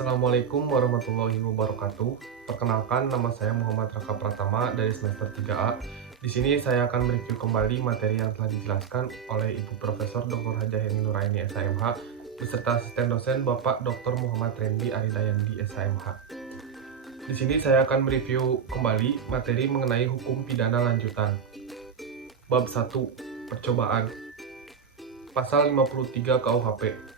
Assalamualaikum warahmatullahi wabarakatuh. Perkenalkan, nama saya Muhammad Raka Pratama dari semester 3A. Di sini saya akan mereview kembali materi yang telah dijelaskan oleh Ibu Profesor Dr. Hajah Heni Nuraini SHMH beserta asisten dosen Bapak Dr. Muhammad Rendi Aridayandi SHMH. Di sini saya akan mereview kembali materi mengenai hukum pidana lanjutan. Bab 1, percobaan. Pasal 53 KUHP.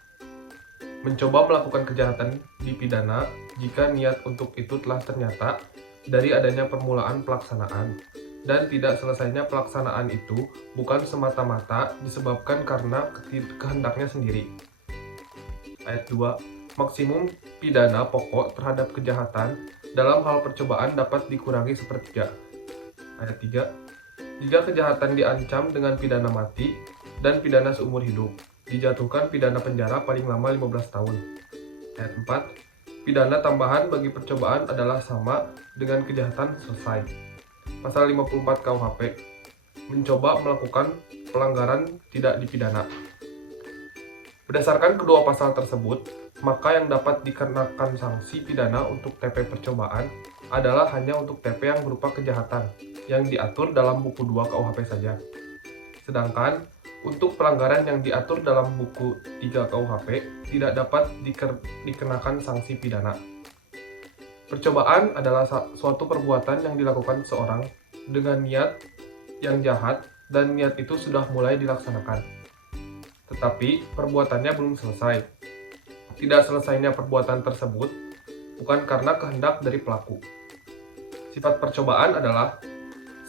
Mencoba melakukan kejahatan dipidana jika niat untuk itu telah ternyata dari adanya permulaan pelaksanaan dan tidak selesainya pelaksanaan itu bukan semata-mata disebabkan karena kehendaknya sendiri. Ayat 2. Maksimum pidana pokok terhadap kejahatan dalam hal percobaan dapat dikurangi sepertiga. Ayat 3. Jika kejahatan diancam dengan pidana mati dan pidana seumur hidup, dijatuhkan pidana penjara paling lama 15 tahun. Ayat 4. Pidana tambahan bagi percobaan adalah sama dengan kejahatan selesai. Pasal 54 KUHP. Mencoba melakukan pelanggaran tidak dipidana. Berdasarkan kedua pasal tersebut, maka yang dapat dikenakan sanksi pidana untuk TP percobaan adalah hanya untuk TP yang berupa kejahatan yang diatur dalam buku 2 KUHP saja. Sedangkan untuk pelanggaran yang diatur dalam buku 3 KUHP tidak dapat dikenakan sanksi pidana. Percobaan adalah suatu perbuatan yang dilakukan seorang dengan niat yang jahat dan niat itu sudah mulai dilaksanakan. Tetapi perbuatannya belum selesai. Tidak selesainya perbuatan tersebut bukan karena kehendak dari pelaku. Sifat percobaan adalah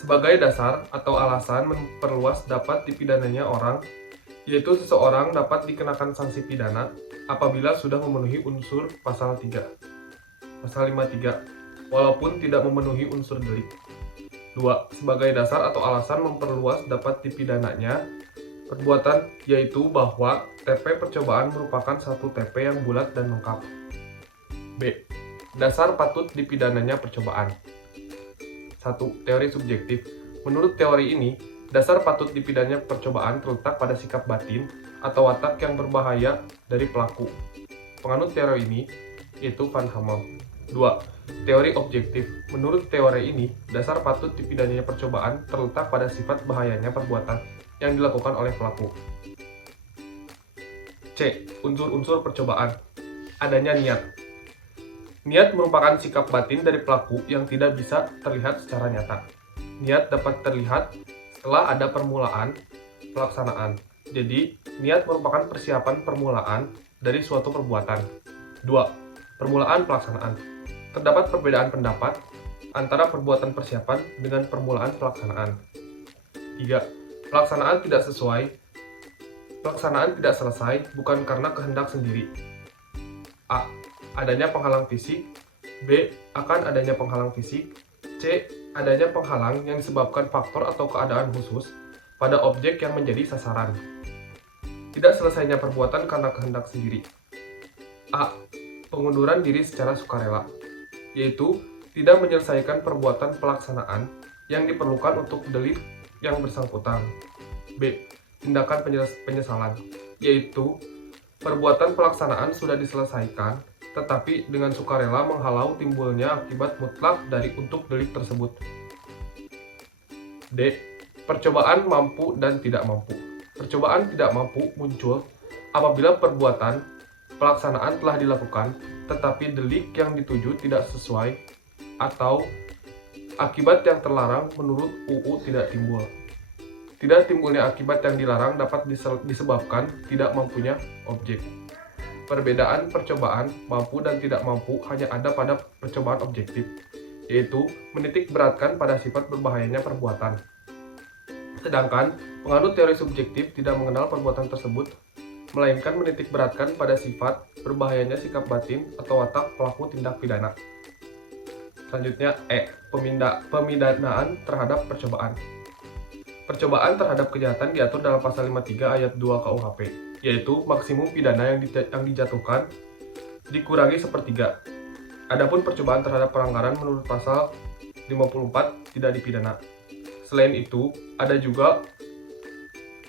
sebagai dasar atau alasan memperluas dapat dipidananya orang, yaitu seseorang dapat dikenakan sanksi pidana apabila sudah memenuhi unsur pasal 3. Pasal 53, walaupun tidak memenuhi unsur delik. 2. Sebagai dasar atau alasan memperluas dapat dipidananya perbuatan, yaitu bahwa TP percobaan merupakan satu TP yang bulat dan lengkap. B. Dasar patut dipidananya percobaan. 1. Teori subjektif. Menurut teori ini, dasar patut dipidananya percobaan terletak pada sikap batin atau watak yang berbahaya dari pelaku. Penganut teori ini yaitu Van Hammel. 2. Teori objektif. Menurut teori ini, dasar patut dipidananya percobaan terletak pada sifat bahayanya perbuatan yang dilakukan oleh pelaku. C. Unsur-unsur percobaan. Adanya niat. Niat merupakan sikap batin dari pelaku yang tidak bisa terlihat secara nyata. Niat dapat terlihat setelah ada permulaan pelaksanaan. Jadi, niat merupakan persiapan permulaan dari suatu perbuatan. 2. Permulaan pelaksanaan. Terdapat perbedaan pendapat antara perbuatan persiapan dengan permulaan pelaksanaan. 3. Pelaksanaan tidak selesai bukan karena kehendak sendiri. A. Adanya penghalang fisik. B. Akan adanya penghalang fisik. C. Adanya penghalang yang disebabkan faktor atau keadaan khusus pada objek yang menjadi sasaran. Tidak selesainya perbuatan karena kehendak sendiri. A. Pengunduran diri secara sukarela, yaitu tidak menyelesaikan perbuatan pelaksanaan yang diperlukan untuk delik yang bersangkutan. B. Tindakan penyesalan, yaitu perbuatan pelaksanaan sudah diselesaikan tetapi dengan sukarela menghalau timbulnya akibat mutlak dari untuk delik tersebut. D. Percobaan mampu dan tidak mampu. Percobaan tidak mampu muncul apabila perbuatan pelaksanaan telah dilakukan tetapi delik yang dituju tidak sesuai atau akibat yang terlarang menurut UU tidak timbul. Tidak timbulnya akibat yang dilarang dapat disebabkan tidak mampunya objek. Perbedaan percobaan mampu dan tidak mampu hanya ada pada percobaan objektif, yaitu menitik beratkan pada sifat berbahayanya perbuatan. Sedangkan penganut teori subjektif tidak mengenal perbuatan tersebut, melainkan menitik beratkan pada sifat berbahayanya sikap batin atau watak pelaku tindak pidana. Selanjutnya E. Pemidanaan terhadap percobaan. Percobaan terhadap kejahatan diatur dalam pasal 53 ayat 2 KUHP, yaitu maksimum pidana yang dijatuhkan dikurangi sepertiga. Adapun percobaan terhadap pelanggaran menurut pasal 54 tidak dipidana. Selain itu, ada juga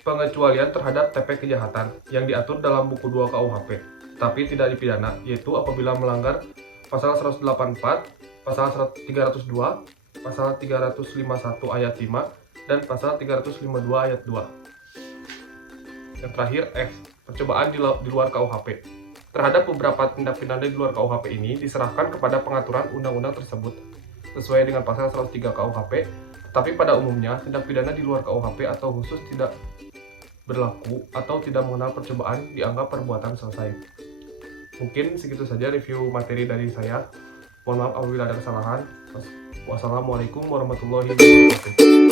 pengecualian terhadap TP kejahatan yang diatur dalam buku 2 KUHP, tapi tidak dipidana, yaitu apabila melanggar pasal 184, pasal 302, pasal 351 ayat 5, dan pasal 352 ayat 2. Yang terakhir F. Percobaan di luar KUHP. Terhadap beberapa tindak pidana di luar KUHP ini diserahkan kepada pengaturan undang-undang tersebut sesuai dengan pasal 103 KUHP, tetapi pada umumnya tindak pidana di luar KUHP atau khusus tidak berlaku atau tidak mengenal percobaan dianggap perbuatan selesai. Mungkin segitu saja review materi dari saya. Mohon maaf apabila ada kesalahan. Wassalamualaikum warahmatullahi wabarakatuh.